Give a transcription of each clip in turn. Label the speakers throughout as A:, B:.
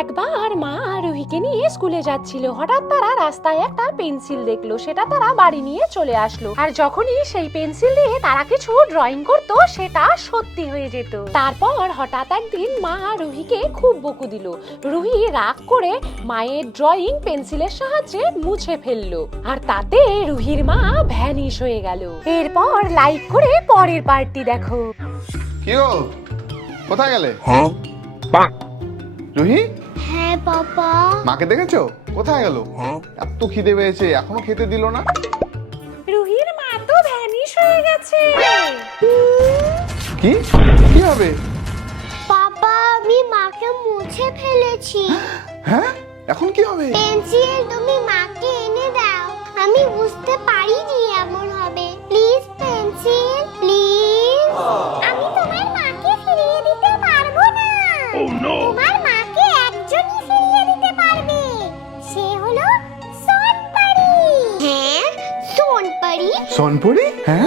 A: একবার মা রুহিকে নিয়ে স্কুলে যাচ্ছিল। হঠাৎ তারা রাস্তায় একটা পেন্সিল দেখল। সেটা তারা বাড়ি নিয়ে চলে আসলো। আর যখনই সেই পেন্সিল দিয়ে তারা কিছু ড্রয়িং করতো সেটা সত্যি হয়ে যেত। তারপর হঠাৎ একদিন মা রুহিকে খুব বকু দিল। রুহি রাগ করে মায়ের ড্রয়িং পেন্সিলের সাহায্যে মুছে ফেলল। আর তাতে রুহির মা ভ্যানিশ হয়ে গেল। এরপর লাইক করে পরের পার্টি দেখো।
B: কি গো? কোথায় গেলে? রুহি?
C: হ্যাঁ বাবা
B: মাকে দেখেছ? কোথায় গেল? এত খিদে পেয়েছে এখনও খেতে দিল না?
A: রুহির মা তো ভ্যানিশ হয়ে গেছে।
B: কি? কি হবে?
C: বাবা আমি মাকে মুছে ফেলেছি।
B: হ্যাঁ? এখন কি হবে?
C: পেন্সিল তুমি মাকে এনে দাও। আমি বুঝতে পারিনি এমন হবে। Please pencil please. আমি তোমার মাকে ফিরিয়ে দিতে পারব না। তোমার সোনপারি? হ্যাঁ?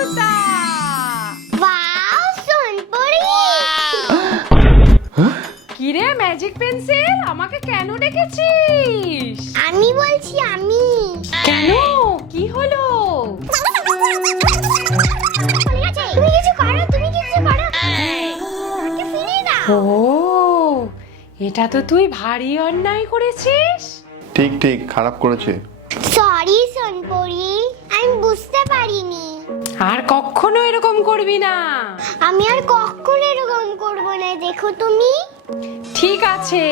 A: বাতুতা
C: ওয়াও সোনপারি
A: কিরে ম্যাজিক পেন্সিল আমাকে কেন ডেকেছিস?
C: আমি বলছি আমি।
A: কেন? কি হলো?
C: তুমি কিছু করো তুমি কিছু করো। মাকে ফিরিয়ে দাও।
A: ও এটা তো তুই ভারী অন্যায় করেছিস।
B: ঠিক ঠিক খারাপ করেছে।
C: সরি সোনপরি আমি বুঝতে পারিনি।
A: আর কখনো এরকম করবি না।
C: আমি আর কখনো এরকম করব না দেখো তুমি।
A: ঠিক আছে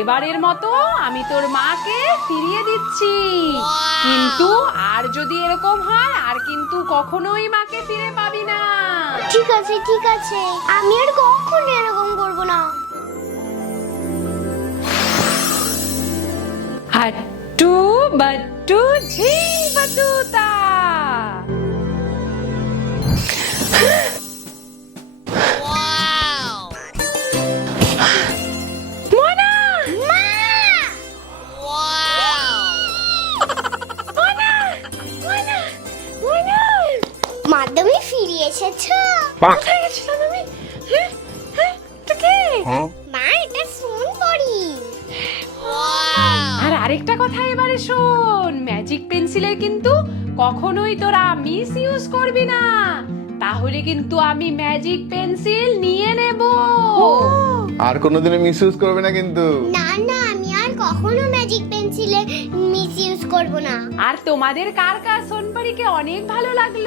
A: এবারের মতো আমি তোর মাকে ফিরিয়ে দিচ্ছি। কিন্তু আর যদি এরকম হয় আর কিন্তু কখনোই মাকে ফিরে পাবি না।
C: ঠিক আছে ঠিক আছে। আমি আর কখনো এরকম করব না।
A: হাট্টু বাট্টু ঝিং বাতুতা
C: মা মা তুমি ফিরে এসেছ?
A: কোথায় গেছিলাম আমি? হ্যাঁ হ্যাঁ এটা কে?
C: মা এটা সোনপরি
A: আর আরেকটা কথা এবারে শোন। ম্যাজিক পেন্সিলের কিন্তু কখনোই তোরা মিস ইউজ করবি না। তাহলে কিন্তু আমি ম্যাজিক পেন্সিল নিয়ে নেব।
B: আর কোনোদিনও মিস ইউজ করবে না কিন্তু।
C: না না আমি আর কখনো ম্যাজিক পেন্সিলে মিস ইউজ করব না।
A: আর তোমাদের কার কার সোনপারিকে অনেক ভালো লাগল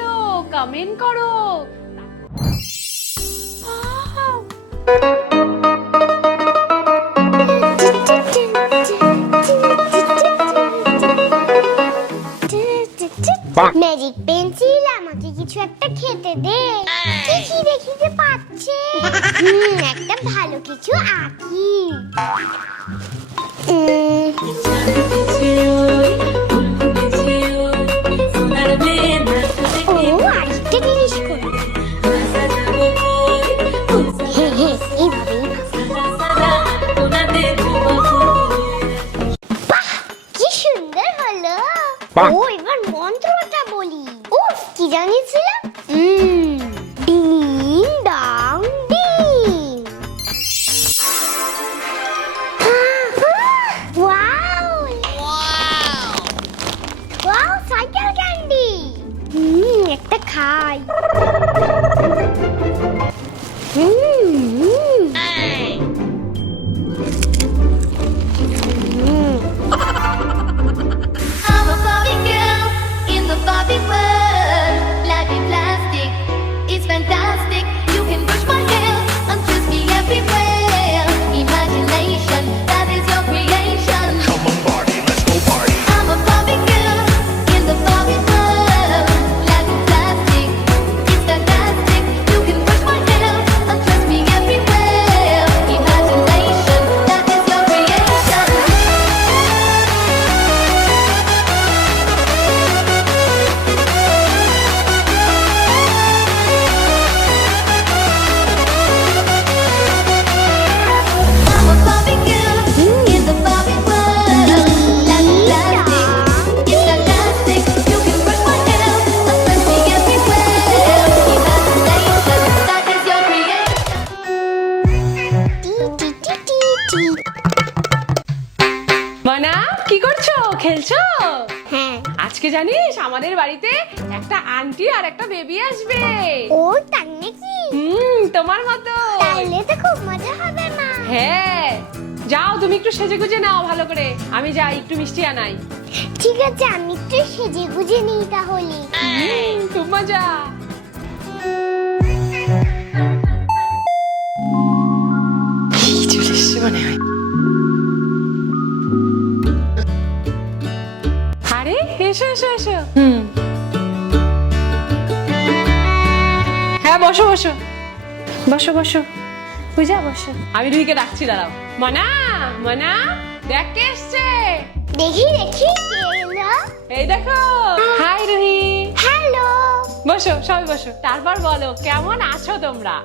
A: কমেন্ট করো।
C: ম্যাজিক পেন্সিল কিছু একটা খেতে দে। কি খিদে খিদে পাচ্ছে। হুম, একটা ভালো কিছু আঁকি। ও আরেকটা জিনিস করি। হে হে এইভাবেই কি সুন্দর হলো। ও এবার মন্ত্রটা বলি। উফ কি জানিয়েছিলাম
A: আজকে জানিস আমাদের বাড়িতে একটা আন্টি আর একটা বেবি আসবে।
C: ও তাই নাকি?
A: হুম তোমার মতো।
C: তাহলে তো খুব মজা হবে মা।
A: হ্যাঁ। যাও তুমি একটু সেজে গুজে নাও ভালো করে। আমি যাই একটু মিষ্টি আনাই।
C: ঠিক আছে আমি একটু সেজে গুজে নিই তাহলে।
A: হুম, খুব মজা। এসো। হুম। হ্যাঁ বসো বসো। বসো বসো। পূজা বসো। আমি রুহিকে ডাকছি দাঁড়াও। মনা মনা দেখ কে এসছে।
C: দেখি দেখি।
A: এই দেখো। হাই রুহি।
C: হ্যালো।
A: বসো সবাই বসো। তারপর বলো কেমন আছো তোমরা?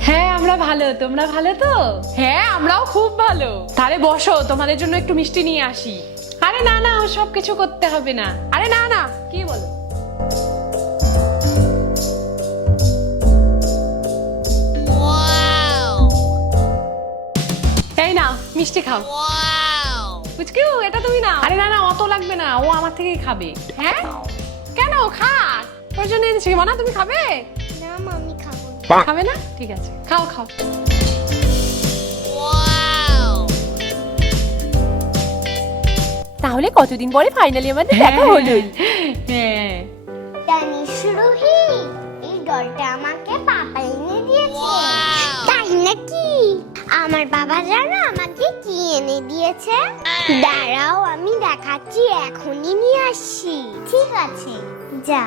A: হ্যাঁ আমরা ভালো। তোমরা ভালো তো? হ্যাঁ আমরাও খুব ভালো। তাহলে বসো তোমাদের জন্য একটু মিষ্টি নিয়ে আসি। আরে না না সব কিছু করতে হবে না। আরে না না কি বলো? এই না মিষ্টি খাও। পুচকিউ এটা তুমি না আরে না না অত লাগবে না ও আমার থেকেই খাবে। হ্যাঁ? কেন খা! তোর জন্য এনেছি। মানা তুমি খাবে?
C: না মামি খাব
A: খাবে না? ঠিক আছে। খাও খাও। কতদিন পরে ফাইনালি আমাদের দেখা হলো। হ্যাঁ।
C: জানিস রুহি এই ডলটা আমাকে পাপা এনে দিয়েছে। তাই নাকি? আমার বাবা জানো আমাকে কি এনে দিয়েছে? দাঁড়াও আমি দেখাচ্ছি এখনই নিয়ে আসছি। ঠিক আছে যা।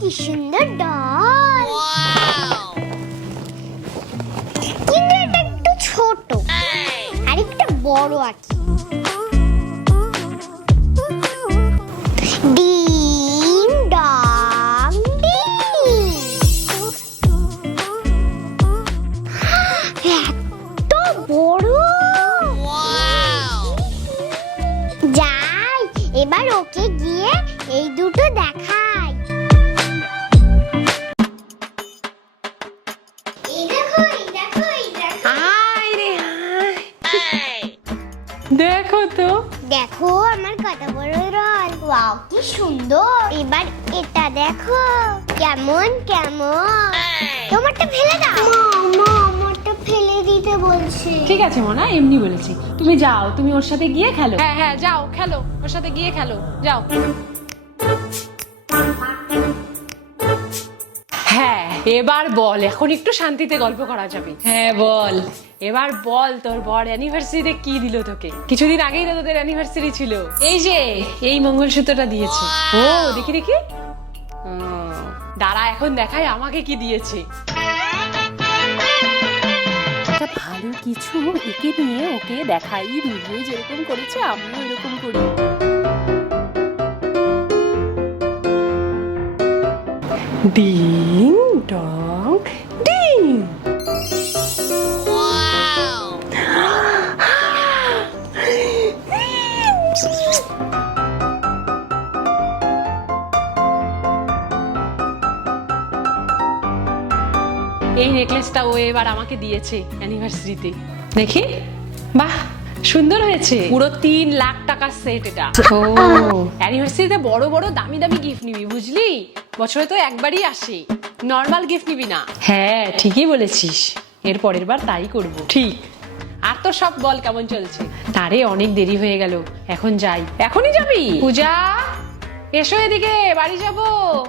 C: কি সুন্দর ডল কিন্তু এটা একটু ছোট। আর একটু বড় আছে ডিং ডং ডিং এত বড়। যাই এবার ওকে গিয়ে এই দুটো দেখাই কেমন তোমারটা ফেলে দাও। মা আমারটা ফেলে দিতে বলছে।
A: ঠিক আছে মোনা এমনি বলেছি। তুমি যাও তুমি ওর সাথে গিয়ে খেলো। হ্যাঁ হ্যাঁ যাও খেলো। ওর সাথে গিয়ে খেলো। যাও। হ্যাঁ এবার বল এখন একটু শান্তিতে গল্প করা যাবে। হ্যাঁ বল। এবার বল তোর বর অ্যানিভার্সারিতে কি দিল তোকে? কিছুদিন আগেই তো তোদের অ্যানিভার্সারি ছিল। এই যে এই মঙ্গলসূত্রটা দিয়েছে। ও দেখি দেখি। হুম, দাঁড়া এখন দেখাই আমাকে কি দিয়েছে। একটা ভালো কিছু একে নিয়ে ওকে দেখাই রিভিউ যেরকম করেছে আমিও এরকম করি। দিন ডং এই ও এবার আমাকে দিয়েছে অ্যানিভার্সারিতে দেখি। বাহ সুন্দর হয়েছে। পুরো তিন লাখ টাকার সেট এটা। ও। অ্যানিভার্সারিতে বড় বড় দামি দামি গিফট নিবি বুঝলি? বছরে তো একবারই আসে। নর্মাল গিফট নিবি না। হ্যাঁ ঠিকই বলেছিস। এর পরের বার তাই করব। ঠিক। আর তো সব বল কেমন চলছে? তারে অনেক দেরি হয়ে গেল। এখন যাই। এখনই যাবি? পূজা! এসো এদিকে বাড়ি যাব।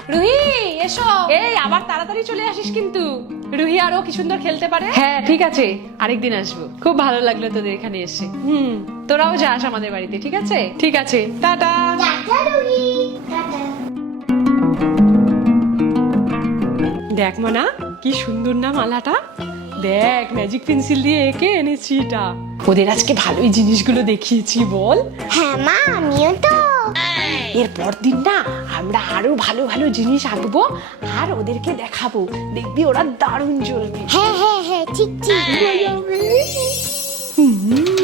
A: রুহি এসো। এই আবার তাড়াতাড়ি চলে আসিস কিন্তু। রুহি আরও কি সুন্দর খেলতে পারে? হ্যাঁ ঠিক আছে। আরেকদিন আসব। খুব ভালো লাগল তোদের এখানে এসে। হুম। তোরাও যাস আমাদের বাড়িতে ঠিক আছে? ঠিক আছে। টাটা। দেখ মানা কি সুন্দর না মালাটা। দেখ ম্যাজিক পেন্সিল দিয়ে এঁকে এনেছি এটা। ওদের আজকে ভালোই জিনিসগুলো দেখিয়েছি বল।
C: হ্যাঁ মা আমিও তো।
A: এর দিন না আমরা আরও ভালো ভালো জিনিস আঁকবো আর ওদেরকে দেখাবো। দেখবি ওরা দারুণ জ্বলবে।
C: হ্যাঁ হ্যাঁ হ্যাঁ ঠিক ঠিক।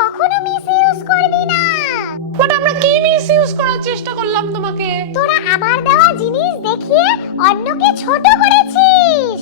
C: কখনো মিস ইউজ করবি না।
A: বাট আমরা কি মিস ইউজ করার চেষ্টা করলাম তোমাকে?
C: তোরা আমার দেওয়া জিনিস দেখিয়ে অন্যকে ছোট করেছিস।